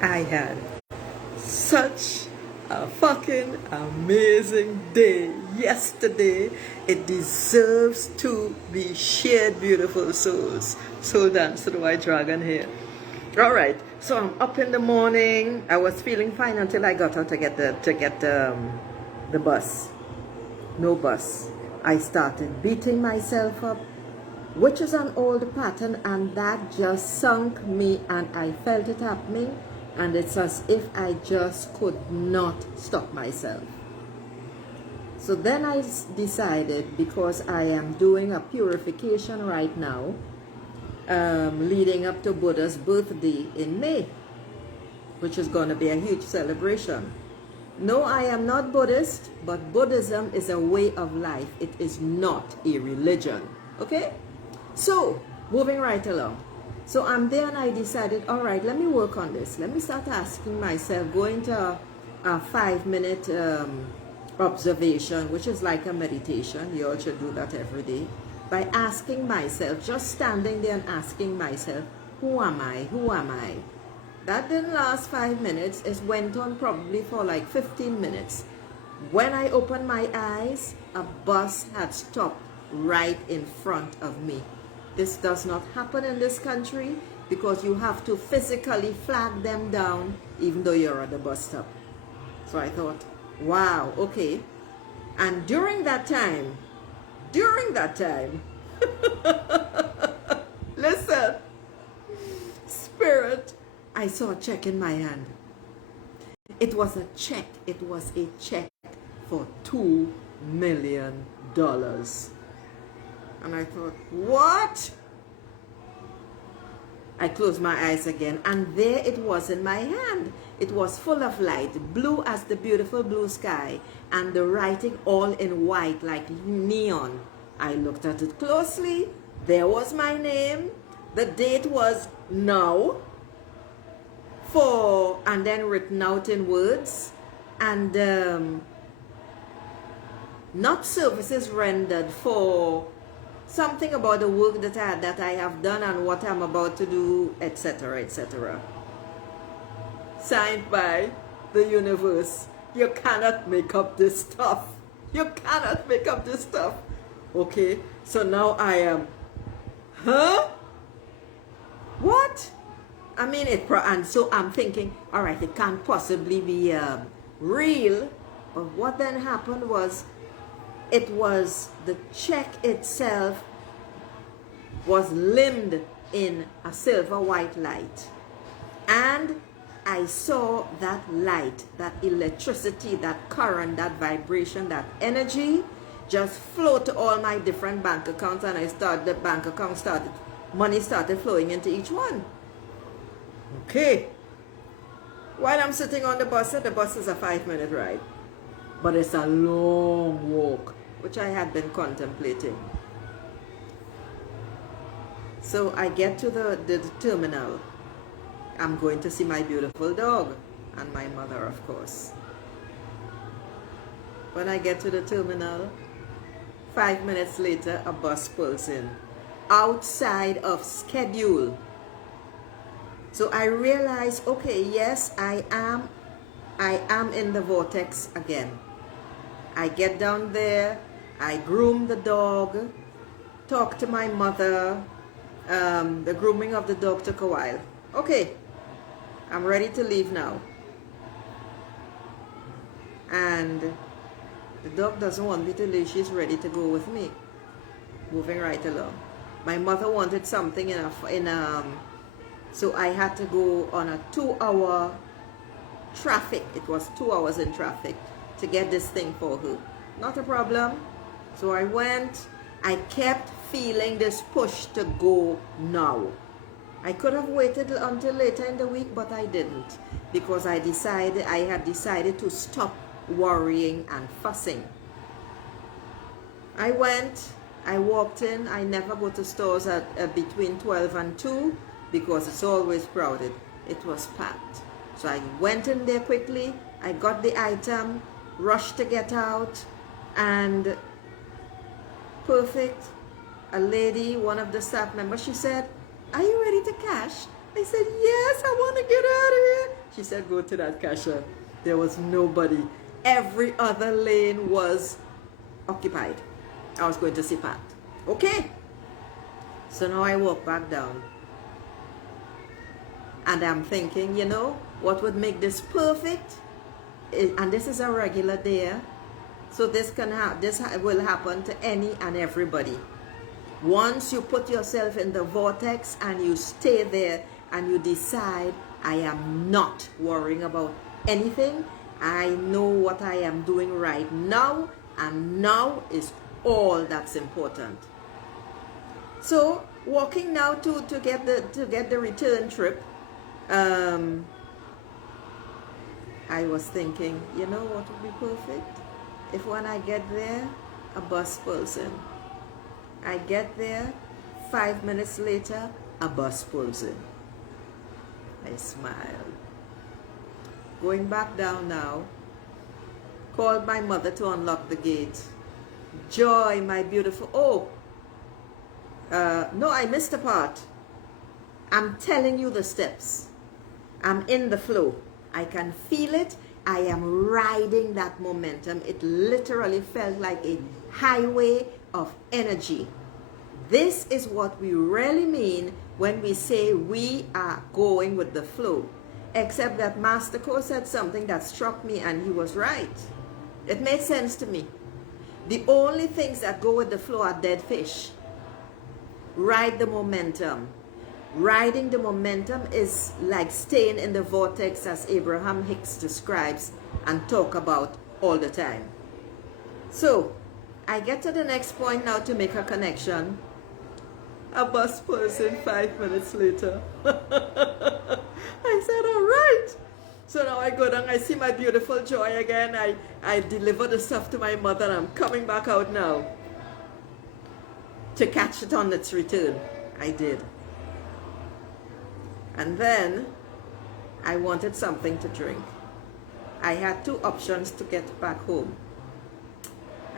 I had such a fucking amazing day yesterday. It deserves to be shared, beautiful souls. Soul dance to the white dragon here. All right, so I'm up in the morning. I was feeling fine until I got out to get the bus. No bus. I started beating myself up, which is an old pattern, and that just sunk me, and I felt it happening, and it's as if I just could not stop myself. So then I decided, because I am doing a purification right now, leading up to Buddha's birthday in May, which is going to be a huge celebration. No, I am not Buddhist, but Buddhism is a way of life. It is not a religion. Okay? So, moving right along. So I'm there and I decided, all right, let me work on this. Let me start asking myself, going to a 5-minute observation, which is like a meditation. You all should do that every day. By asking myself, just standing there and asking myself, who am I? Who am I? That didn't last 5 minutes. It went on probably for like 15 minutes. When I opened my eyes, a bus had stopped right in front of me. This does not happen in this country because you have to physically flag them down even though you're at the bus stop. So I thought, wow, okay. And during that time, listen, Spirit, I saw a check in my hand. It was a check. It was a check for $2 million. And I thought, what? I closed my eyes again, and there it was in my hand. It was full of light, blue as the beautiful blue sky, and the writing all in white like neon. I looked at it closely. There was my name. The date was now, and then written out in words, and not services rendered, for something about the work that I have done and what I'm about to do, etc., etc. Signed by the universe. You cannot make up this stuff. You cannot make up this stuff. Okay, so now I am, huh? What? I mean, and so I'm thinking, all right, it can't possibly be real. But what then happened was, it was the check itself was limned in a silver white light. And I saw that light, that electricity, that current, that vibration, that energy just flow to all my different bank accounts, and the bank account money started flowing into each one. Okay. While I'm sitting on the bus is a 5-minute ride. But it's a long walk, which I had been contemplating. So I get to the terminal. I'm going to see my beautiful dog and my mother, of course. When I get to the terminal, 5 minutes later, a bus pulls in outside of schedule. So I realized, okay, yes, I am in the vortex again. I get down there, I groom the dog, talk to my mother. The grooming of the dog took a while. Okay, I'm ready to leave now. And the dog doesn't want me to leave. She's ready to go with me. Moving right along. My mother wanted something so I had to go on a 2-hour traffic. It was 2 hours in traffic to get this thing for her. Not a problem. So I went. I kept feeling this push to go now. I could have waited until later in the week, but I didn't, because I had decided to stop worrying and fussing. I went, I walked in. I never go to stores at between 12 and 2 because it's always crowded. It was packed. So I went in there quickly. I got the item, rushed to get out, and perfect. A lady, one of the staff members, she said, "Are you ready to cash?" I said, "Yes, I want to get out of here." said, go to that cashier. There was nobody. Every other lane was occupied. I was going to SKYPE. Okay. So now I walk back down. And I'm thinking, you know, what would make this perfect? And this is a regular day. So this will happen to any and everybody. Once you put yourself in the vortex and you stay there and you decide, I am not worrying about anything. I know what I am doing right now, and now is all that's important. So walking now to get the return trip, I was thinking, you know what would be perfect? If when I get there, a bus pulls in. I get there, 5 minutes later, a bus pulls in. I smiled. Going back down now, called my mother to unlock the gate. Joy, my beautiful, no, I missed a part. I'm telling you the steps. I'm in the flow. I can feel it. I am riding that momentum. It literally felt like a highway of energy. This is what we really mean when we say we are going with the flow. Except that Master Co said something that struck me, and he was right. It made sense to me. The only things that go with the flow are dead fish. Ride the momentum. Riding the momentum is like staying in the vortex, as Abraham Hicks describes and talk about all the time. So I get to the next point now to make a connection. A bus pulls in 5 minutes later. I said, all right. So now I go down, I see my beautiful Joy again. I deliver the stuff to my mother, and I'm coming back out now to catch it on its return. I did. And then I wanted something to drink. I had two options to get back home.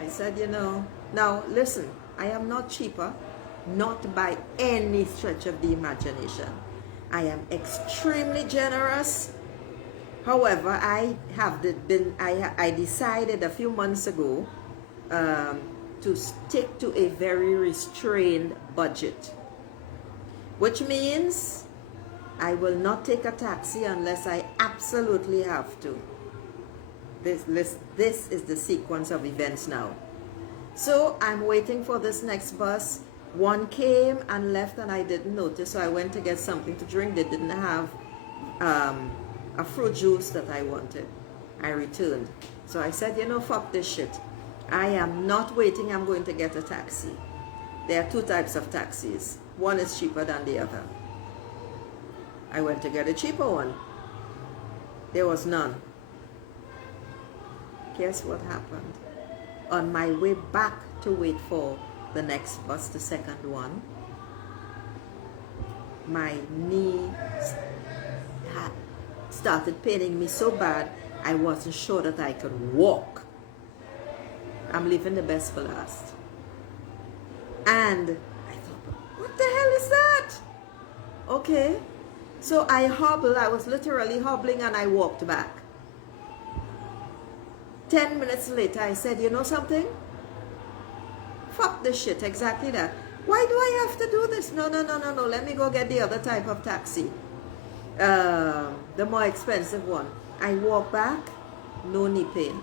I said, you know, now listen, I am not cheaper, not by any stretch of the imagination. I am extremely generous. However, I decided a few months ago to stick to a very restrained budget, which means I will not take a taxi unless I absolutely have to. This is the sequence of events now. So I'm waiting for this next bus. One came and left, and I didn't notice, so I went to get something to drink. They didn't have a fruit juice that I wanted. I returned. So I said, you know, fuck this shit. I am not waiting. I'm going to get a taxi. There are two types of taxis. One is cheaper than the other. I went to get a cheaper one. There was none. Guess what happened? On my way back to wait for the next bus, the second one, my knee started paining me so bad I wasn't sure that I could walk. I'm leaving the best for last. And I thought, what the hell is that? Okay. So I hobbled. I was literally hobbling, and I walked back. 10 minutes later, I said, you know something? Fuck this shit, exactly that. Why do I have to do this? No. Let me go get the other type of taxi. The more expensive one. I walk back, no knee pain.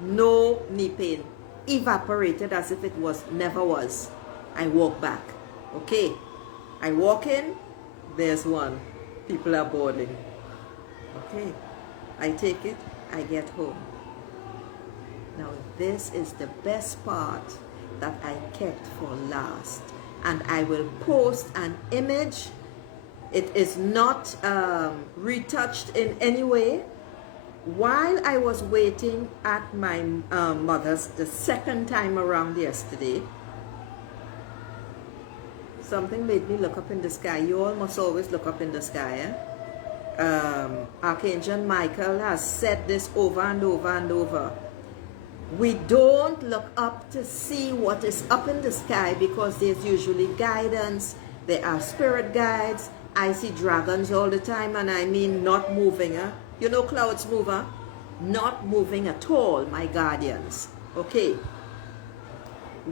No knee pain. Evaporated as if it never was. I walk back. Okay. I walk in, there's one. People are boarding. Okay. I take it, I get home. Now this is the best part that I kept for last, and I will post an image. It is not retouched in any way. While I was waiting at my mother's the second time around yesterday, something made me look up in the sky. You all must always look up in the sky. Archangel Michael has said this over and over and over. We don't look up to see what is up in the sky, because there's usually guidance. There are spirit guides. I see dragons all the time, and I mean not moving. Huh? You know clouds move, huh? Not moving at all, my guardians. Okay.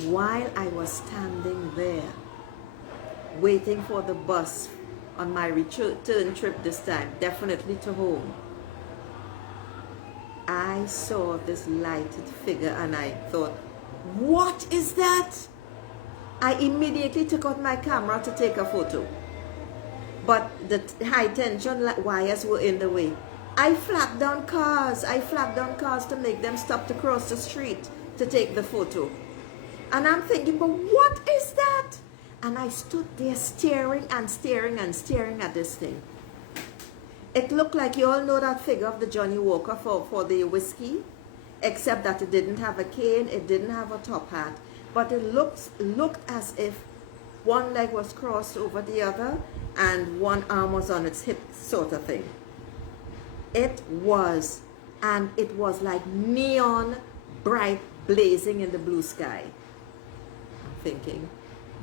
While I was standing there, waiting for the bus on my return trip this time, definitely to home, I saw this lighted figure and I thought, what is that? I immediately took out my camera to take a photo. But the high tension wires were in the way. I flagged down cars. I flagged down cars to make them stop to cross the street to take the photo. And I'm thinking, but what is that? And I stood there staring and staring and staring at this thing. It looked like, you all know that figure of the Johnny Walker for the whiskey, except that it didn't have a cane, it didn't have a top hat, but it looked as if one leg was crossed over the other and one arm was on its hip, sort of thing. It was, and it was like neon bright blazing in the blue sky. I'm thinking,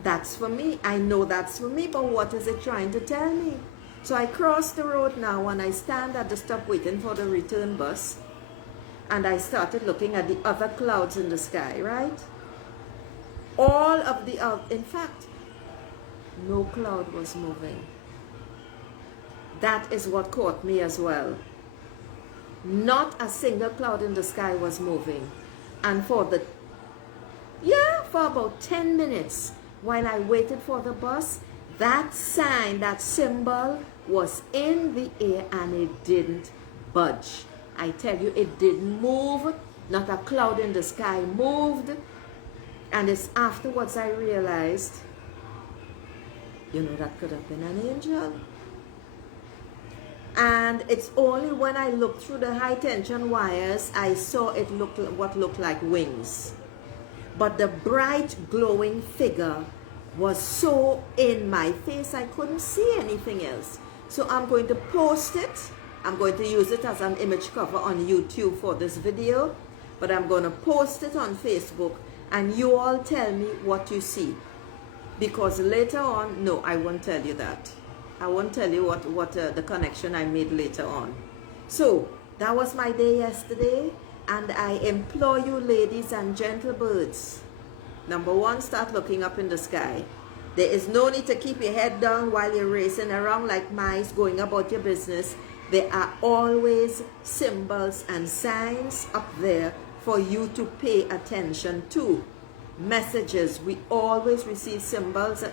that's for me. I know that's for me, but what is it trying to tell me? So I cross the road now and I stand at the stop waiting for the return bus, and I started looking at the other clouds in the sky, right? All of the, in fact, no cloud was moving. That is what caught me as well. Not a single cloud in the sky was moving. And for about 10 minutes while I waited for the bus, that sign, that symbol was in the air and it didn't budge. I tell you, it didn't move. Not a cloud in the sky moved. And it's afterwards I realized, you know, that could have been an angel. And it's only when I looked through the high tension wires, I saw it what looked like wings. But the bright glowing figure was so in my face, I couldn't see anything else. So I'm going to post it. I'm going to use it as an image cover on YouTube for this video. But I'm going to post it on Facebook. And you all tell me what you see. Because later on, no, I won't tell you that. I won't tell you what the connection I made later on. So, that was my day yesterday. And I implore you, ladies and gentle birds. Number one, start looking up in the sky. There is no need to keep your head down while you're racing around like mice going about your business. There are always symbols and signs up there for you to pay attention to. Messages, we always receive symbols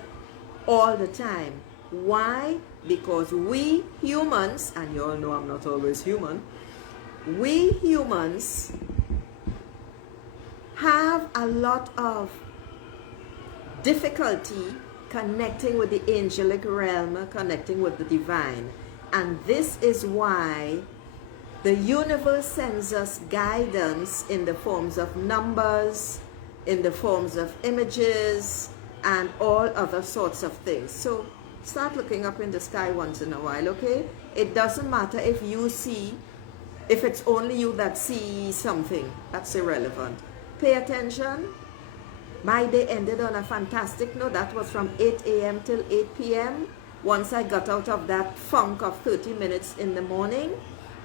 all the time. Why? Because we humans, and you all know I'm not always human, we humans have a lot of difficulty connecting with the angelic realm, connecting with the divine. And this is why the universe sends us guidance in the forms of numbers, in the forms of images, and all other sorts of things. So start looking up in the sky once in a while, okay? It doesn't matter if you see, if it's only you that sees something. That's irrelevant. Pay attention. My day ended on a fantastic note. That was from 8 a.m. till 8 p.m. Once I got out of that funk of 30 minutes in the morning,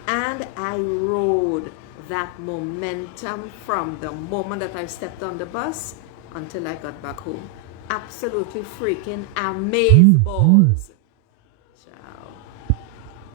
and I rode that momentum from the moment that I stepped on the bus until I got back home. Absolutely freaking amazeballs.